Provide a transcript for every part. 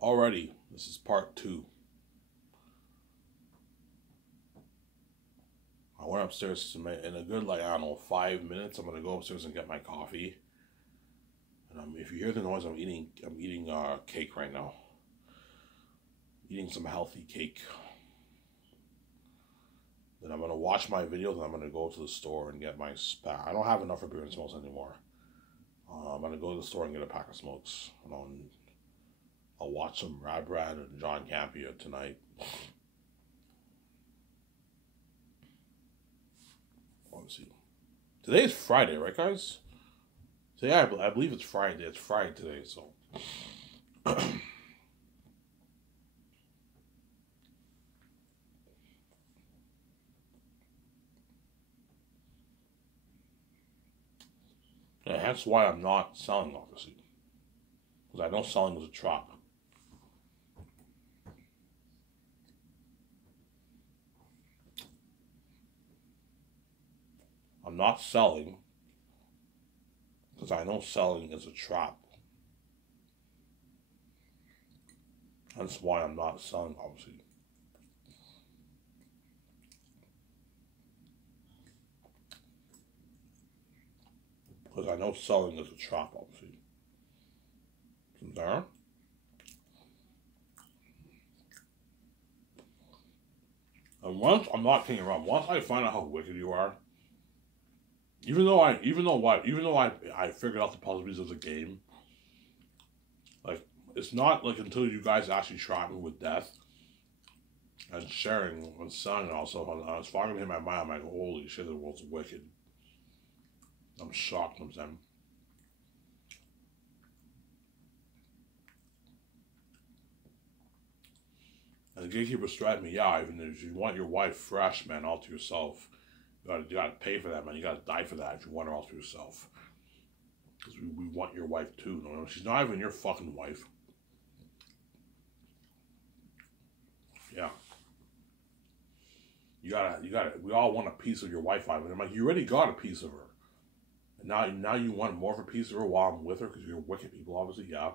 Already, this is part 2. I went upstairs in a good, like, I don't know, 5 minutes. I'm gonna go upstairs and get my coffee. And if you hear the noise, I'm eating cake right now. Eating some healthy cake. Then I'm gonna watch my videos and I'm gonna go to the store and get my pack. I don't have enough for beer and smokes anymore. I'm gonna go to the store and get a pack of smokes. And I'll watch some Rad Brad and John Campea tonight. Let's see. Today is Friday, right, guys? So yeah, I believe it's Friday. It's Friday today, so. Yeah, that's why I'm not selling, obviously. Because I know selling was a trap. I'm not selling because I know selling is a trap. That's why I'm not selling, obviously. Because I know selling is a trap, obviously. There. And once, I'm not kidding around, once I find out how wicked you are, even though I figured out the possibilities of the game, like, it's not like until you guys actually trap me with death and sharing and selling also, I was finally in my mind, I'm like, holy shit, the world's wicked. I'm shocked, I'm saying. And the gatekeeper strapped me, yeah, even if you want your wife fresh, man, all to yourself, you gotta pay for that, man. You gotta die for that if you want her all to yourself. Because we want your wife too. No, she's not even your fucking wife. Yeah. You gotta, we all want a piece of your wife, Ivan. I'm like, you already got a piece of her. And now you want more of a piece of her while I'm with her because you're wicked people, obviously, yeah.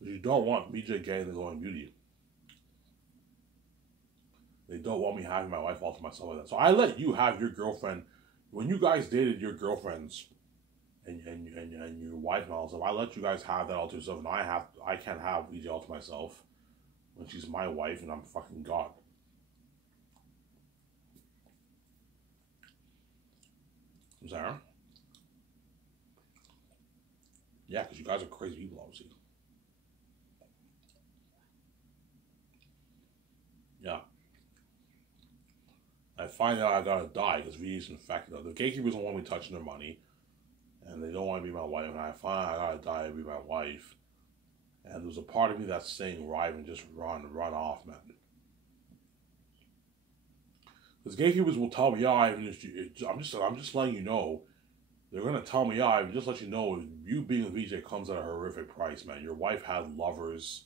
But you don't want BJ getting the going beauty. They don't want me having my wife all to myself like that. So I let you have your girlfriend. When you guys dated your girlfriends and your wife and all stuff, I let you guys have that all to yourself. And I can't have BJ all to myself when she's my wife and I'm fucking God. Sarah? Yeah, because you guys are crazy people, obviously. Yeah. I find out I gotta die because VJ's infected. The gatekeepers don't want me touching their money. And they don't want to be my wife. And I find out I gotta die to be my wife. And there's a part of me that's saying, Ryven, just run off, man. Because gatekeepers will tell me, yeah, I'm just letting you know. They're gonna tell me, yeah, I just let you know, you being with VJ comes at a horrific price, man. Your wife had lovers.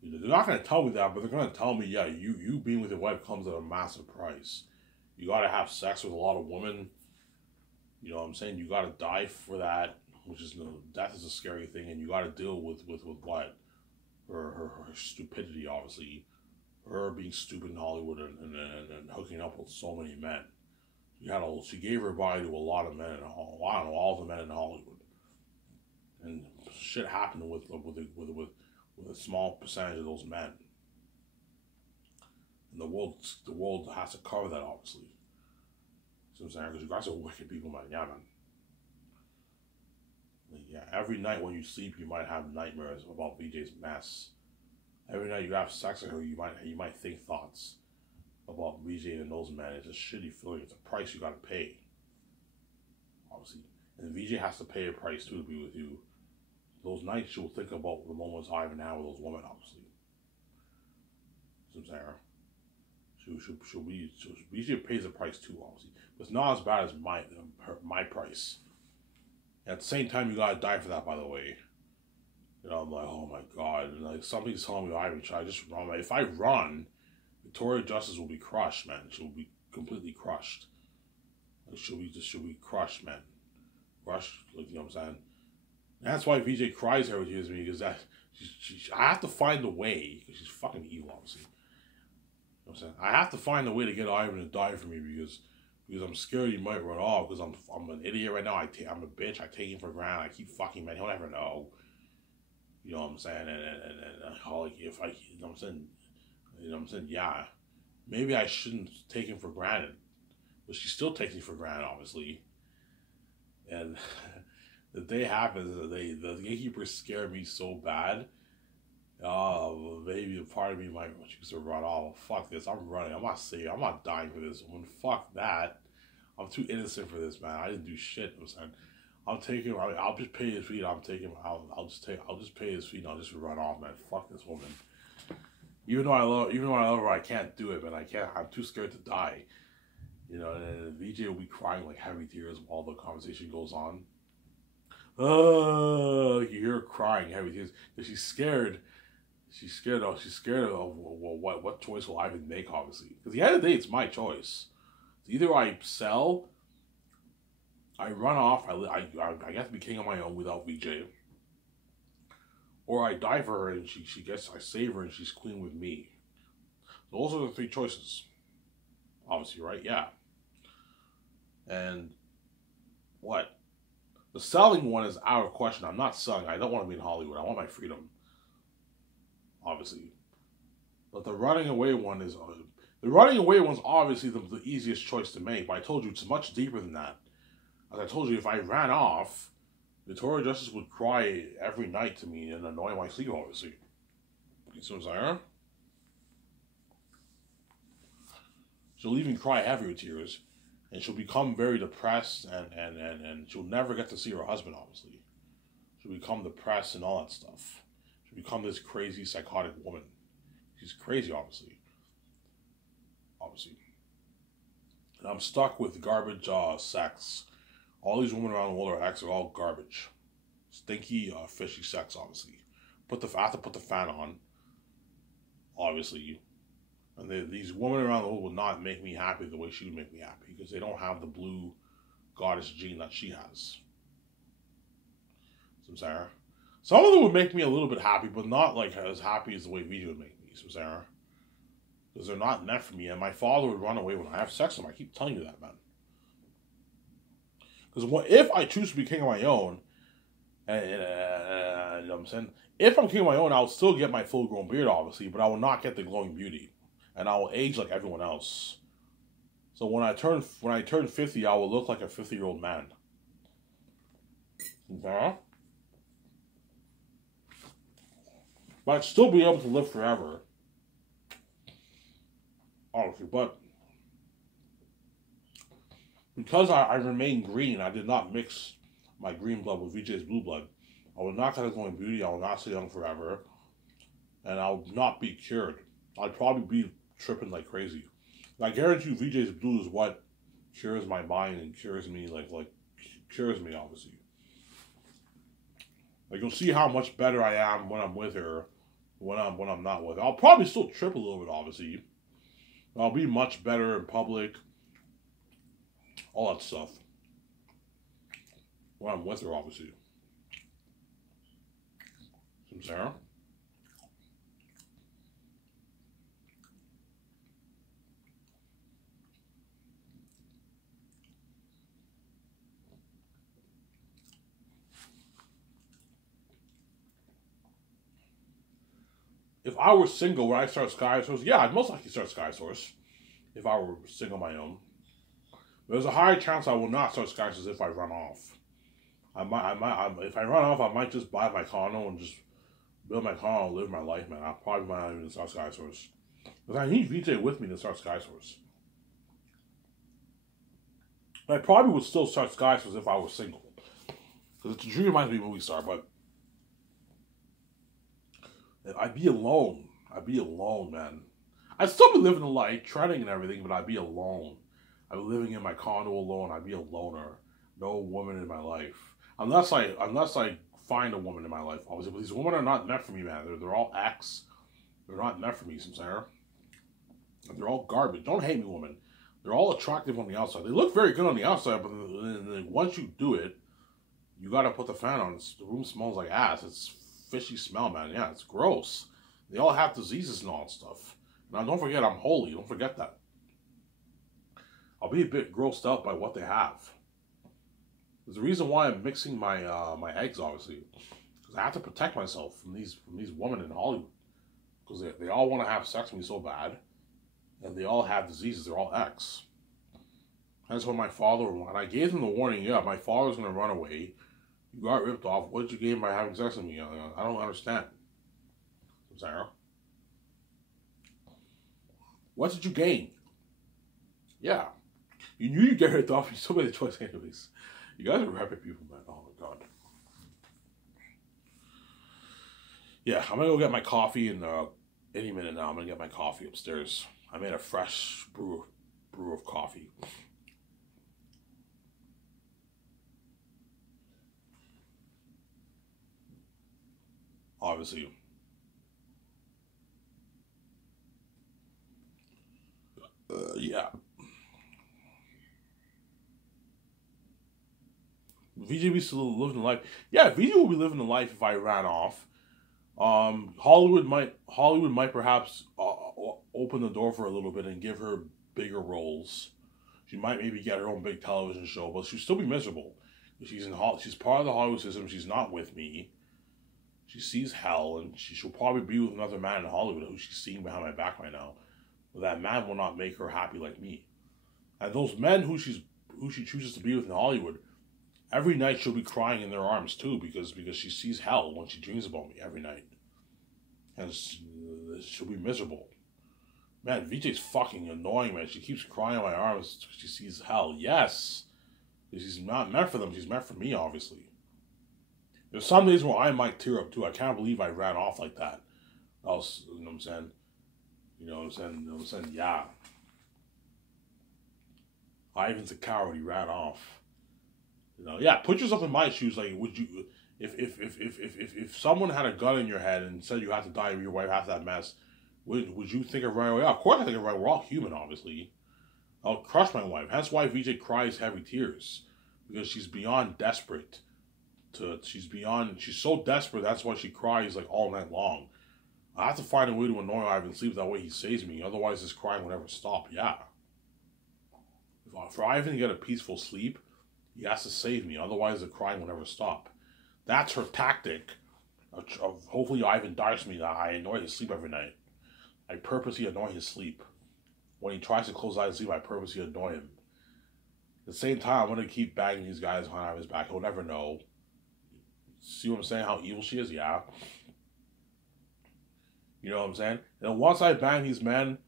They're not gonna tell me that, but they're gonna tell me, yeah, you being with your wife comes at a massive price. You gotta have sex with a lot of women. You know what I'm saying? You gotta die for that, which is, death is a scary thing, and you gotta deal with what? Her stupidity, obviously. Her being stupid in Hollywood and hooking up with so many men. She gave her body to a lot of men, all the men in Hollywood. And shit happened with a small percentage of those men. And the world has to cover that, obviously. So I'm saying, because you guys are wicked people, man. Yeah, man. Yeah, every night when you sleep, you might have nightmares about VJ's mess. Every night you have sex with her, you might think thoughts about VJ and those men. It's a shitty feeling. It's a price you gotta pay. Obviously. And VJ has to pay a price too to be with you. Those nights she'll think about the moments I even have with those women, obviously. So I'm saying, VJ pays a price too, obviously. But it's not as bad as my price. At the same time, you gotta die for that, by the way. You know, I'm like, oh my god. And like, something's telling me, Ivan, should I just run? Like, if I run, Victoria Justice will be crushed, man. She'll be completely crushed. Like, she'll be crushed, man. Crushed, like, you know what I'm saying? That's why VJ cries every tears me because I have to find a way because she's fucking evil, obviously. You know what I'm saying? I have to find a way to get Ivan to die for me because I'm scared he might run off because I'm an idiot right now. I'm a bitch. I take him for granted. I keep fucking man. He'll never know. You know what I'm saying? And like if I, you know what I'm saying, yeah, maybe I shouldn't take him for granted, but she still takes me for granted, obviously. And the day happens, the gatekeepers scare me so bad. Oh, maybe a part of me might choose to run off. Fuck this, I'm running. I'm not safe. I'm not dying for this woman. Fuck that. I'm too innocent for this, man. I didn't do shit. I'm saying, I'll take him. I'll just pay his fee. I'll take him. I'll just pay his fee. And I'll just run off, man. Fuck this woman. Even though I love her, I can't do it, man. I can't. I'm too scared to die. You know, and VJ will be crying like heavy tears while the conversation goes on. You hear her crying heavy tears because she's scared. She's scared of what choice will Ivan make, obviously. Because the end of the day, it's my choice. It's either I sell, I run off, I get to be king on my own without VJ, or I die for her and she gets, I save her and she's queen with me. Those are the three choices. Obviously, right? Yeah. And what? The selling one is out of question. I'm not selling. I don't want to be in Hollywood. I want my freedom. Obviously. But the running away one is... the running away one's obviously the easiest choice to make. But I told you it's much deeper than that. As I told you, if I ran off, Victoria Justice would cry every night to me and annoy my sleep, obviously. You see what I'm saying? She'll even cry heavier tears. And she'll become very depressed and she'll never get to see her husband, obviously. She'll become depressed and all that stuff. She'll become this crazy, psychotic woman. She's crazy, obviously. And I'm stuck with garbage sex. All these women around the world are all garbage. Stinky, fishy sex, obviously. I have to put the fan on, obviously. And these women around the world will not make me happy the way she would make me happy because they don't have the blue goddess gene that she has. So Sarah, some of them would make me a little bit happy, but not like as happy as the way VJ would make me. So Sarah, because they're not meant for me, and my father would run away when I have sex with him. I keep telling you that, man. Because if I choose to be king of my own, and you know what I'm saying, if I'm king of my own, I'll still get my full-grown beard, obviously, but I will not get the glowing beauty. And I will age like everyone else. So when I turn 50, I will look like a 50-year-old man. Okay? But I'd still be able to live forever. Obviously, but because I remain green, I did not mix my green blood with VJ's blue blood. I will not get a glowing beauty. I will not stay young forever. And I will not be cured. I'd probably be tripping like crazy. I guarantee you VJ's blue is what cures my mind and cures me, cures me, obviously. Like, you'll see how much better I am when I'm with her, when I'm not with her. I'll probably still trip a little bit, obviously. I'll be much better in public. All that stuff. When I'm with her, obviously. Some Sarah? If I were single, would I start Sky Source? Yeah, I'd most likely start Sky Source. If I were single on my own. There's a high chance I will not start Sky Source if I run off. If I run off, I might just buy my condo and just build my condo and live my life, man. I probably might not even start Sky Source. Because I need VJ with me to start Sky Source. I probably would still start Sky Source if I was single. Because it's a dream reminds me of movie star, but I'd be alone. I'd be alone, man. I'd still be living the life, treading and everything, but I'd be alone. I'd be living in my condo alone. I'd be a loner. No woman in my life. Unless I find a woman in my life, obviously. But these women are not meant for me, man. They're all ex. They're not meant for me, Sarah. They're all garbage. Don't hate me, woman. They're all attractive on the outside. They look very good on the outside, but then once you do it, You gotta put the fan on. The room smells like ass. It's fishy smell, man. Yeah, it's gross. They all have diseases and all that stuff. Now, don't forget, I'm holy. Don't forget that. I'll be a bit grossed out by what they have. There's a reason why I'm mixing my my eggs, obviously, because I have to protect myself from these women in Hollywood, because they all want to have sex with me so bad, and they all have diseases. They're all X. That's when my father, when I gave them the warning, yeah, my father's gonna run away. You got ripped off. What did you gain by having sex with me? I don't understand. Sarah, what did you gain? Yeah, you knew you'd get ripped off. You still made the choice anyways. You guys are rapid people, man. Oh my god. Yeah, I'm gonna go get my coffee in any minute now. I'm gonna get my coffee upstairs. I made a fresh brew of coffee. Obviously. Yeah. VJ be still living the life. Yeah, VJ will be living the life if I ran off. Hollywood might perhaps open the door for a little bit and give her bigger roles. She might maybe get her own big television show, but she'll still be miserable. She's part of the Hollywood system. She's not with me. She sees hell, and she'll probably be with another man in Hollywood who she's seeing behind my back right now. But that man will not make her happy like me. And those men who she chooses to be with in Hollywood, every night she'll be crying in their arms too, because she sees hell when she dreams about me every night. And she'll be miserable. Man, VJ's fucking annoying, man. She keeps crying in my arms. She sees hell. Yes. She's not meant for them. She's meant for me, obviously. There's some days where I might tear up too. I can't believe I ran off like that. You know what I'm saying? You know what I'm saying? Yeah. Ivan's a coward. He ran off. You know, yeah. Put yourself in my shoes. Like, would you, if someone had a gun in your head and said you have to die or your wife has that mess, would you think of running away? Yeah, of course I think of running. We're all human, obviously. I'll crush my wife. That's why VJ cries heavy tears, because she's beyond desperate. She's so desperate. That's why she cries like all night long. I have to find a way to annoy Ivan sleep. That way he saves me. Otherwise, his crying will never stop. Yeah. For Ivan to get a peaceful sleep, he has to save me. Otherwise, the crying will never stop. That's her tactic. Of hopefully Ivan dies to me. That I annoy his sleep every night. I purposely annoy his sleep. When he tries to close eyes and sleep, I purposely annoy him. At the same time, I'm going to keep banging these guys behind his back. He'll never know. See what I'm saying? How evil she is? Yeah. You know what I'm saying? And once I bang these men,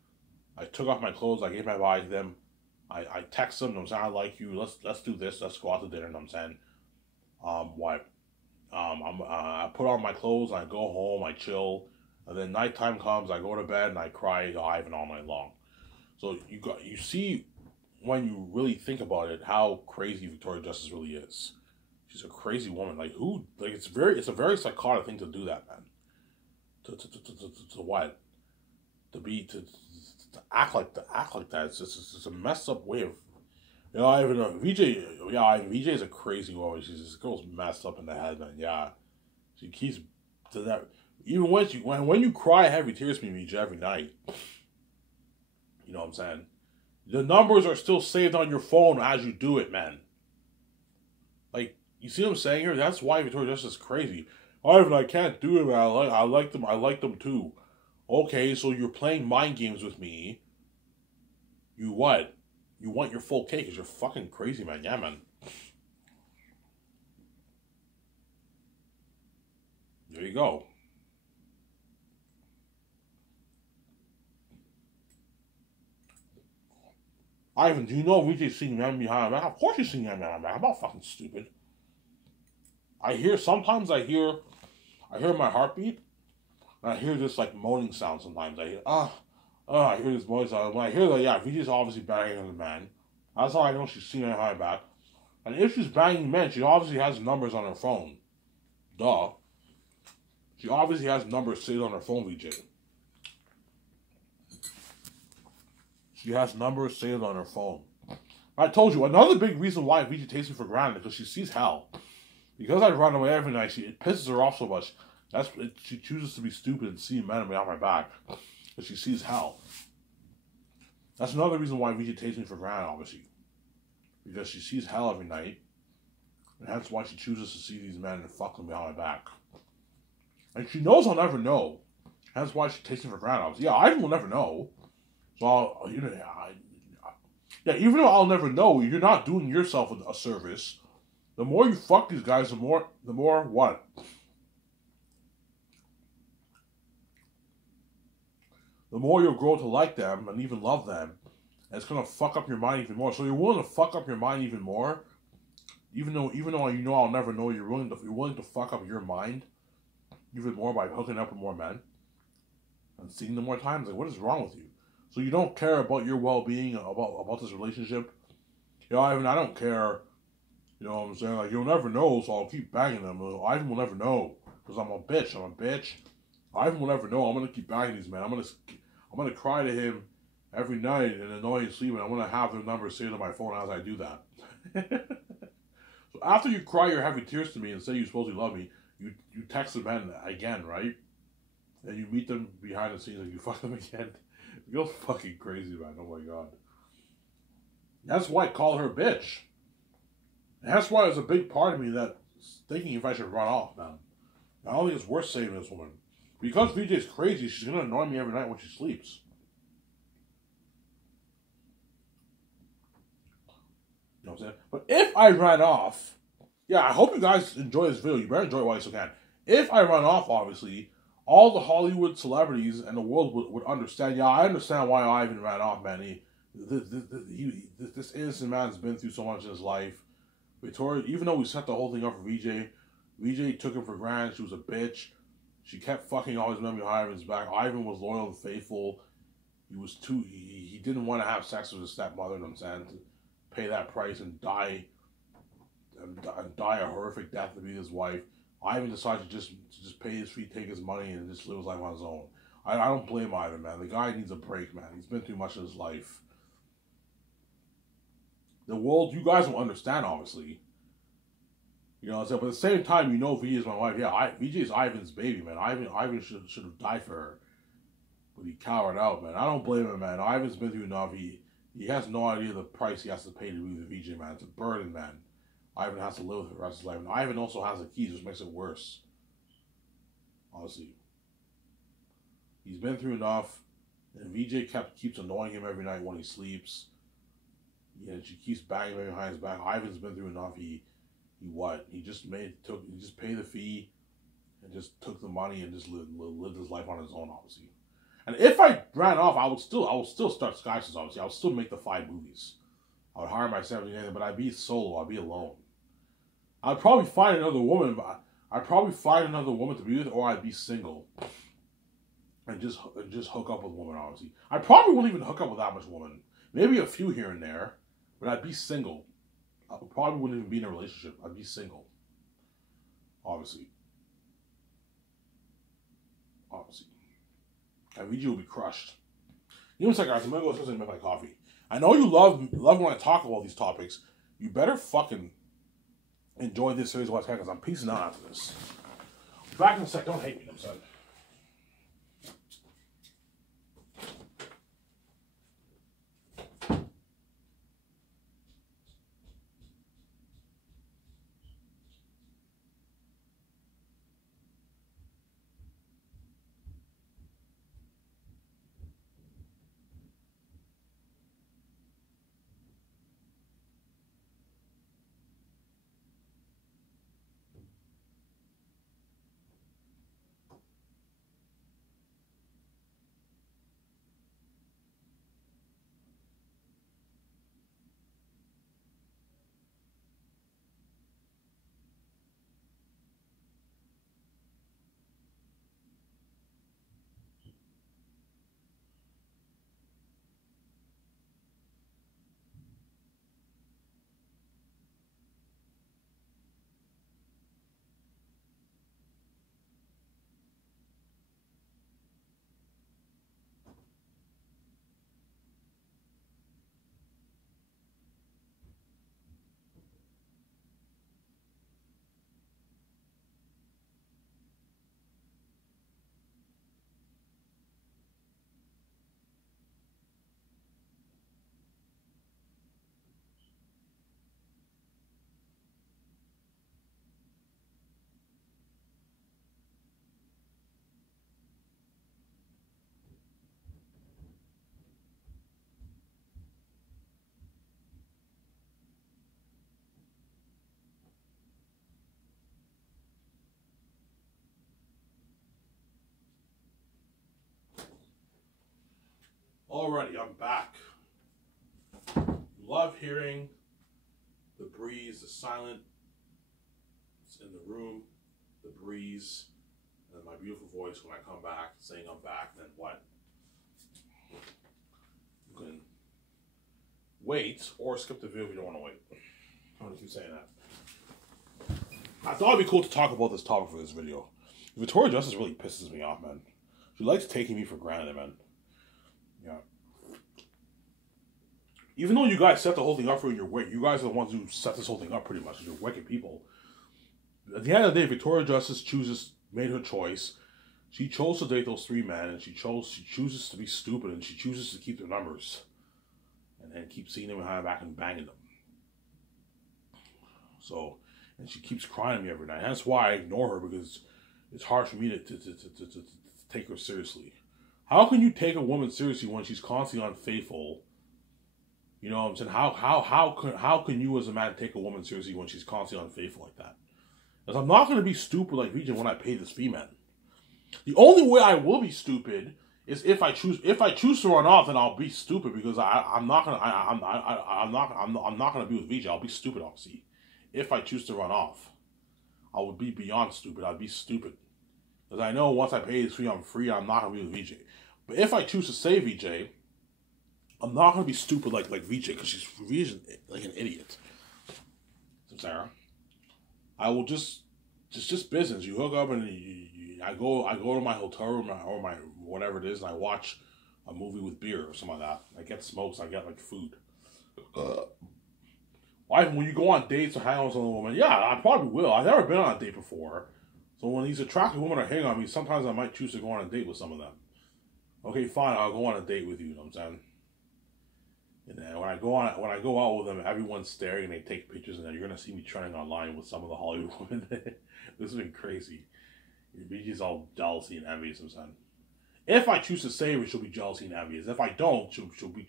I took off my clothes, I gave my body to them, I text them, you know what I'm saying, I like you, let's do this, let's go out to dinner, you know what I'm saying? I put on my clothes, I go home, I chill, and then nighttime comes, I go to bed, and I cry to Ivan all night long. So you see, when you really think about it, how crazy Victoria Justice really is. She's a crazy woman. Like, who? Like, it's a very psychotic thing to do that, man. To what? To act like that. It's just a messed up way of. You know, I even know VJ. Yeah, VJ is a crazy woman. This girl's messed up in the head, man. Yeah, she keeps to that. Even when you cry heavy tears for me, VJ, every night. You know what I'm saying? The numbers are still saved on your phone as you do it, man. Like, you see what I'm saying here? That's why Victoria Justice is crazy. Ivan, I can't do it, man. I like them. I like them too. Okay, so you're playing mind games with me. You what? You want your full cake because you're fucking crazy, man. Yeah, man. There you go. Ivan, do you know VJ's singing man behind man? Of course you're singing man, man. I'm not fucking stupid. Sometimes I hear my heartbeat, and I hear this like moaning sound sometimes. I hear, I hear this moaning sound. When I hear that, yeah, VJ's obviously banging on the man. That's how I know she's singing behind my back. And if she's banging men, she obviously has numbers on her phone. Duh. She obviously has numbers saved on her phone, VJ. She has numbers saved on her phone. I told you, another big reason why VJ takes me for granted is because she sees hell. Because I run away every night, it pisses her off so much. She chooses to be stupid and see men behind my back. Because she sees hell. That's another reason why VJ takes me for granted, obviously. Because she sees hell every night. And that's why she chooses to see these men and fuck them behind my back. And she knows I'll never know. That's why she takes me for granted, obviously. Yeah, Ivan will never know. So, even though I'll never know, you're not doing yourself a service. The more you fuck these guys, the more what? The more you'll grow to like them and even love them. And it's gonna fuck up your mind even more. So you're willing to fuck up your mind even more, even though you know I'll never know. You're willing to fuck up your mind even more by hooking up with more men and seeing them more times. Like, what is wrong with you? So you don't care about your well-being, about this relationship. Ivan, I don't care. You know what I'm saying? Like, you'll never know, so I'll keep banging them. Ivan will never know because I'm a bitch. Ivan will never know. I'm gonna keep banging these men. I'm gonna cry to him every night and annoy his sleep, and I'm gonna have their number saved on my phone as I do that. So after you cry your heavy tears to me and say you supposedly love me, you text the men again, right? And you meet them behind the scenes and you fuck them again. It goes fucking crazy, man. Oh my god. That's why I call her a bitch. And that's why there's a big part of me that's thinking if I should run off, man. I don't think it's worth saving this woman. Because VJ's crazy, she's gonna annoy me every night when she sleeps. You know what I'm saying? But if I ran off, yeah, I hope you guys enjoy this video. You better enjoy it while you still can. If I run off, obviously, all the Hollywood celebrities and the world would understand. Yeah, I understand why Ivan ran off, man. This innocent man's been through so much in his life. Victoria, even though we set the whole thing up for VJ took him for granted. She was a bitch. She kept fucking all his men behind Ivan's back. Ivan was loyal and faithful. He didn't want to have sex with his stepmother, you know what I'm saying, to pay that price and die a horrific death to be his wife. Ivan decided to just pay his fee, take his money, and just live his life on his own. I don't blame Ivan, man. The guy needs a break, man. He's been through much in his life. The world, you guys will understand, obviously. You know what I'm saying? But at the same time, you know VJ is my wife. Yeah, VJ is Ivan's baby, man. Ivan should have died for her. But he cowered out, man. I don't blame him, man. Ivan's been through enough. He has no idea the price he has to pay to be the VJ, man. It's a burden, man. Ivan has to live with the rest of his life. And Ivan also has the keys, which makes it worse. Honestly. He's been through enough. And VJ keeps annoying him every night when he sleeps. Yeah, she keeps banging him behind his back. Ivan's been through enough. He just paid the fee and just took the money and just lived his life on his own, obviously. And if I ran off, I would still start Skysons, obviously. I would still make the 5 movies. I would hire my 70, but I'd be solo. I'd be alone. I'd probably find another woman, to be with, or I'd be single and just hook up with a woman, obviously. I probably wouldn't even hook up with that much woman. Maybe a few here and there, but I'd be single. I probably wouldn't even be in a relationship. I'd be single. Obviously. And VG will be crushed. You know what's like, guys? I'm gonna go upstairs and make my coffee. I know you love when I talk about these topics. You better fucking enjoy this series of What's because I'm piecing out after this. Back in a sec. Don't hate me, I'm sorry. Alrighty, I'm back. Love hearing the breeze, the silence in the room, the breeze, and my beautiful voice when I come back saying I'm back. Then what? You can wait or skip the video if you don't want to wait. I'm gonna keep saying that. I thought it'd be cool to talk about this topic for this video. Victoria Justice really pisses me off, man. She likes taking me for granted, man. Yeah. Even though you guys set the whole thing up for you, you guys are the ones who set this whole thing up pretty much. You're wicked people. At the end of the day, Victoria Justice made her choice. She chose to date those 3 men, and she chooses to be stupid, and she chooses to keep their numbers. And keep seeing them behind her back and banging them. So, and she keeps crying at me every night. That's why I ignore her, because it's hard for me to take her seriously. How can you take a woman seriously when she's constantly unfaithful? You know what I'm saying? How can you as a man take a woman seriously when she's constantly unfaithful like that? Because I'm not going to be stupid like VJ when I pay this fee, man. The only way I will be stupid is if I choose to run off, then I'll be stupid, because I'm not gonna be with VJ. I'll be stupid, obviously. If I choose to run off, I would be beyond stupid. I'd be stupid, because I know once I pay this fee, I'm free. I'm not gonna be with VJ. But if I choose to stay VJ, I'm not gonna be stupid like VJ, because VJ's like an idiot. So Sarah, I will just business. You hook up and I go to my hotel room or my whatever it is, and I watch a movie with beer or something like that. I get smokes. I get like food. When you go on dates or hang out with some woman, yeah, I probably will. I've never been on a date before, so when these attractive women are hanging on me, sometimes I might choose to go on a date with some of them. Okay, fine, I'll go on a date with you. You know what I'm saying? And then when I go out with them, everyone's staring and they take pictures, and then you're gonna see me trending online with some of the Hollywood women. This has been crazy. She's all jealousy and envious and something. If I choose to save her, she'll be jealousy and envious. If I don't, she'll be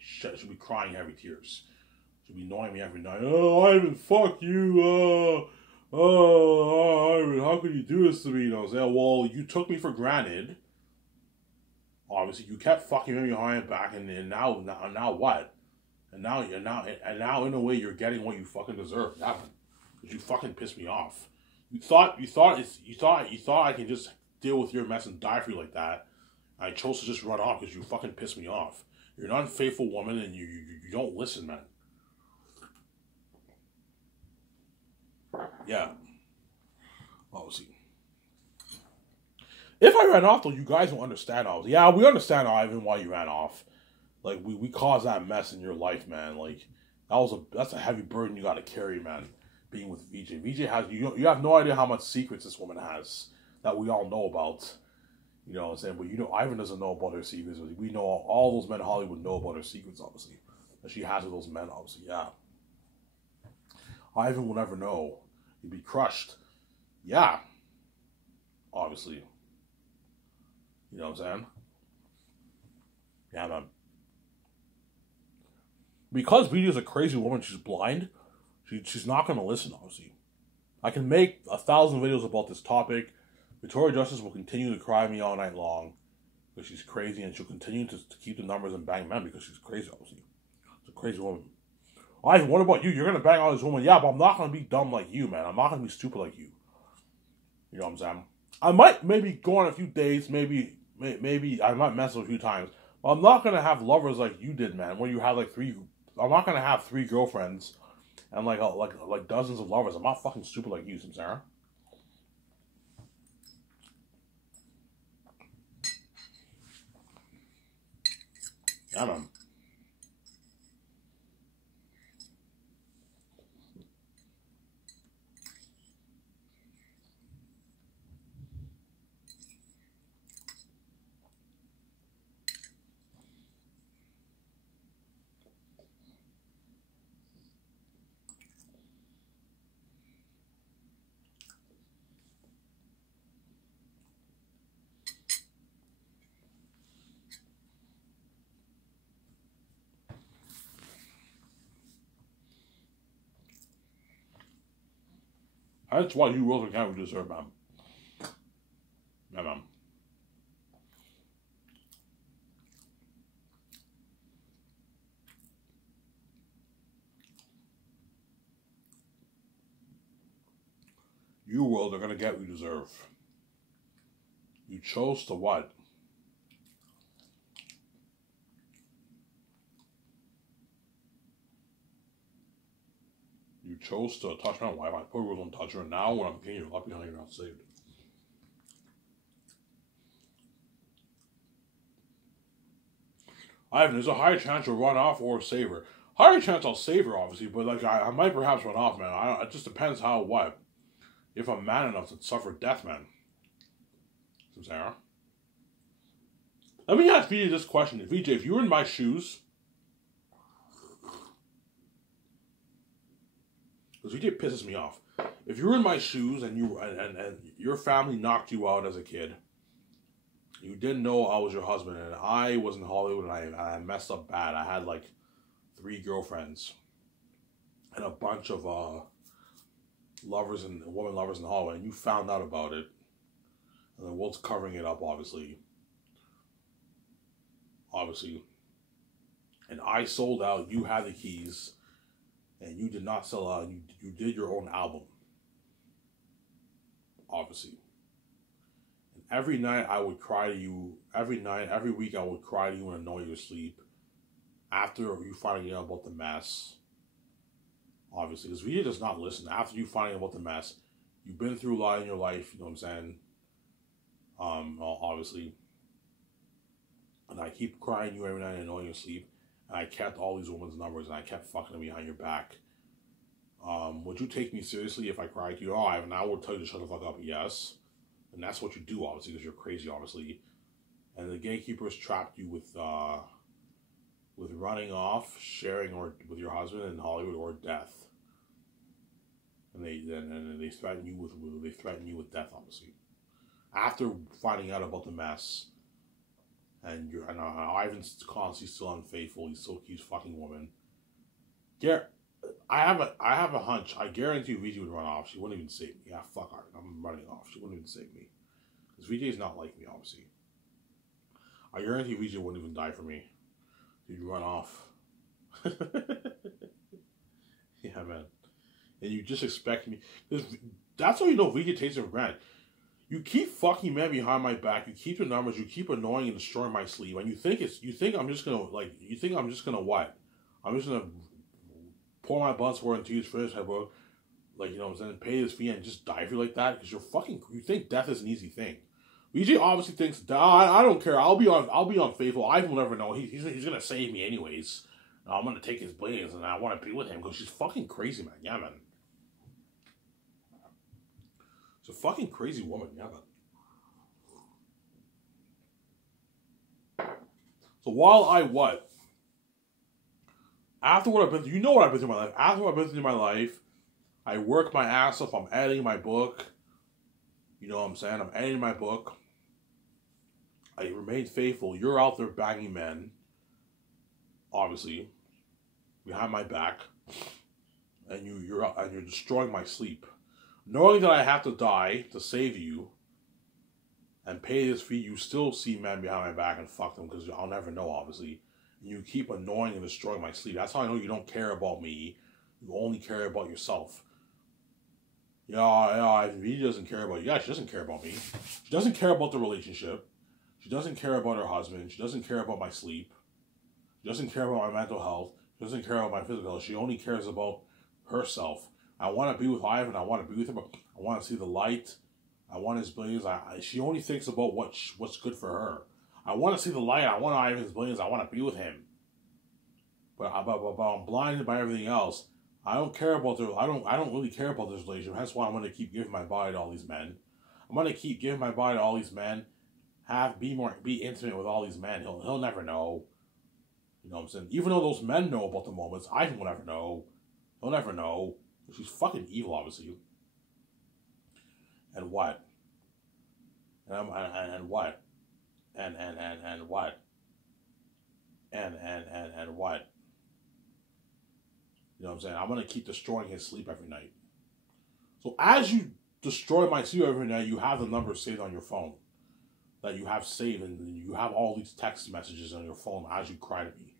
crying heavy tears. She'll be annoying me every night. Oh, Ivan, fuck you. Ivan, how could you do this to me? You know, say, well, you took me for granted. Obviously, you kept fucking me behind back, and now what? And now in a way you're getting what you fucking deserve. That one, because you fucking pissed me off. You thought I can just deal with your mess and die for you like that. I chose to just run off because you fucking pissed me off. You're an unfaithful woman, and you don't listen, man. Yeah. Obviously. If I ran off, though, you guys don't understand. Obviously, yeah, we understand, Ivan, why you ran off. Like, we caused that mess in your life, man. Like, that's a heavy burden you gotta carry, man, being with VJ. VJ has, you have no idea how much secrets this woman has that we all know about. You know what I'm saying? But, Ivan doesn't know about her secrets. We know, all those men in Hollywood know about her secrets, obviously. That she has with those men, obviously, yeah. Ivan will never know. He'd be crushed. Yeah. Obviously. You know what I'm saying? Yeah, man. Because Vidia's a crazy woman, she's blind, she's not going to listen, obviously. I can make 1,000 videos about this topic. Victoria Justice will continue to cry me all night long because she's crazy, and she'll continue to keep the numbers and bang men because she's crazy, obviously. She's a crazy woman. Ivan, what about you? You're going to bang all these women. Yeah, but I'm not going to be dumb like you, man. I'm not going to be stupid like you. You know what I'm saying? I might maybe go on a few dates, maybe I might mess with a few times, but I'm not going to have lovers like you did, man, where you have like 3... I'm not going to have 3 girlfriends and like dozens of lovers. I'm not fucking stupid like you, Samsara. Yeah, man. That's why you Rosa County deserve, man. Yeah, man. You will. They're gonna get what you deserve. You chose to what? You chose to touch my wife. I probably won't touch her. Now when I'm getting you up behind, you're not saved. Ivan, there's a high chance you'll run off or save her. Higher chance I'll save her, obviously, but like I might perhaps run off, man. It just depends how what. If I'm man enough to suffer death, man. So, Sarah. Let me ask VJ this question. VJ, if you were in my shoes, because VJ pisses me off. If you were in my shoes and your family knocked you out as a kid, you didn't know I was your husband, and I was in Hollywood, and I messed up bad. I had like 3 girlfriends and a bunch of women lovers in Hollywood, and you found out about it, and the world's covering it up, obviously, and I sold out. You had the keys, and you did not sell out. You did your own album, obviously. Every night I would cry to you. Every week I would cry to you and annoy you to sleep. After you finding out about the mess, obviously, because VJ does not listen. After you finding out about the mess, you've been through a lot in your life. You know what I'm saying? Obviously, and I keep crying to you every night and annoying you to sleep. And I kept all these women's numbers and I kept fucking them behind your back. Would you take me seriously if I cried to you? Oh, Ivan, I would tell you to shut the fuck up. Yes. And that's what you do, obviously, because you're crazy, obviously. And the gatekeepers trapped you with running off, sharing with your husband in Hollywood, or death. And they threaten you with death, obviously. After finding out about the mess, and Ivan's constantly still unfaithful. He still keeps fucking women. I have a hunch. I guarantee VJ would run off. She wouldn't even save me. Yeah, fuck her. I'm running off. She wouldn't even save me. Because VJ's not like me, obviously. I guarantee VJ wouldn't even die for me. He'd run off. Yeah, man. And you just expect me. That's how you know VJ takes it for granted. You keep fucking men behind my back. You keep your numbers. You keep annoying and destroying my sleep. And you think I'm just gonna what? I'm just gonna pour my blood, sweat, and tears for this type of, like, you know what I'm saying, pay this fee and just die for you like that? Because you think death is an easy thing. VJ obviously thinks, I don't care. I'll be unfaithful. I will never know. He's gonna save me anyways. I'm gonna take his blades and I want to be with him because she's fucking crazy, man. Yeah, man. It's a fucking crazy woman. Yeah, man. So while after what I've been through, you know what I've been through in my life. After what I've been through in my life, I work my ass off. I'm editing my book. You know what I'm saying? I'm editing my book. I remain faithful. You're out there banging men, obviously, behind my back, and you're destroying my sleep. Knowing that I have to die to save you and pay this fee, you still see men behind my back and fuck them because I'll never know, obviously. You keep annoying and destroying my sleep. That's how I know you don't care about me. You only care about yourself. Yeah, VJ doesn't care about you. Yeah, she doesn't care about me. She doesn't care about the relationship. She doesn't care about her husband. She doesn't care about my sleep. She doesn't care about my mental health. She doesn't care about my physical health. She only cares about herself. I want to be with Ivan. I want to be with him. I want to see the light. I want his billions. She only thinks about what's good for her. I want to see the light. I want Ivan's billions. I want to be with him. But I'm blinded by everything else. I don't care about I don't really care about this relationship. That's why I'm going to keep giving my body to all these men. I'm going to keep giving my body to all these men. Be intimate with all these men. He'll never know. You know what I'm saying? Even though those men know about the moments, Ivan will never know. He'll never know. She's fucking evil, obviously. And what? And what? And what? And what? You know what I'm saying? I'm going to keep destroying his sleep every night. So as you destroy my sleep every night, you have the number saved on your phone that you have saved, and you have all these text messages on your phone as you cry to me.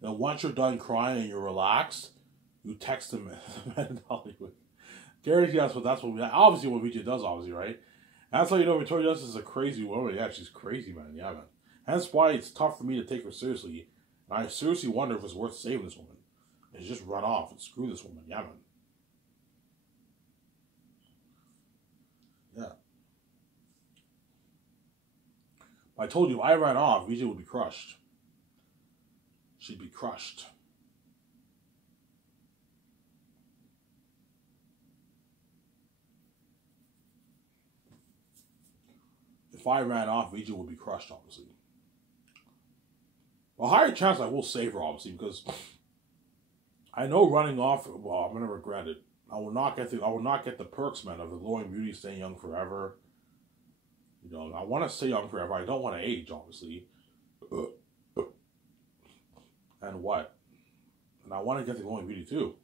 And then once you're done crying and you're relaxed, you text them in Hollywood. Guarantee that's what we obviously what VJ does, obviously, right? And that's how you know Victoria Justice is a crazy woman. Yeah, she's crazy, man. Yeah, man. And that's why it's tough for me to take her seriously. And I seriously wonder if it's worth saving this woman. And just run off and screw this woman. Yeah, man. Yeah. I told you, if I ran off, VJ would be crushed. She'd be crushed. If I ran off, VJ would be crushed, obviously. A higher chance I will save her, obviously, because I know running off. Well, I'm gonna regret it. I will not get the perks, man, of the glowing beauty, staying young forever. You know, I want to stay young forever. I don't want to age, obviously. And what? And I want to get the glowing beauty too.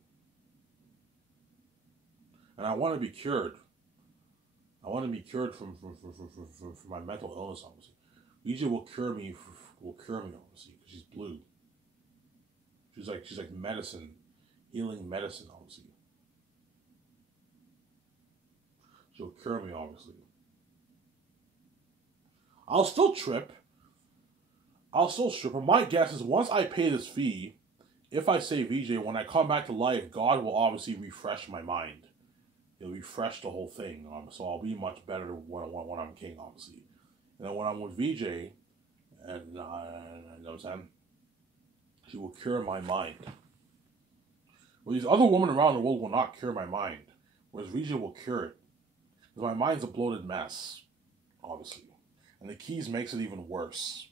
And I want to be cured. I want to be cured from my mental illness, obviously. VJ will cure me. Will cure me, obviously, because she's blue. She's like medicine, healing medicine, obviously. She'll cure me, obviously. I'll still trip. But my guess is once I pay this fee, if I say VJ, when I come back to life, God will obviously refresh my mind. He'll refresh the whole thing. So I'll be much better when I'm king, obviously. And then when I'm with VJ, and you know what I'm saying? She will cure my mind. Well, these other women around the world will not cure my mind. Whereas VJ will cure it. Because my mind's a bloated mess, obviously. And the keys makes it even worse.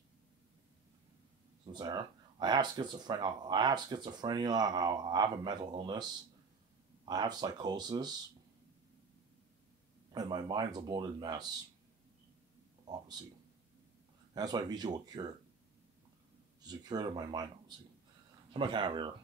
Sarah, I have schizophrenia. I have a mental illness. I have psychosis. And my mind's a bloated mess. Obviously. And that's why VJ will cure it. She's a cure to my mind, obviously. So I'm going to have here.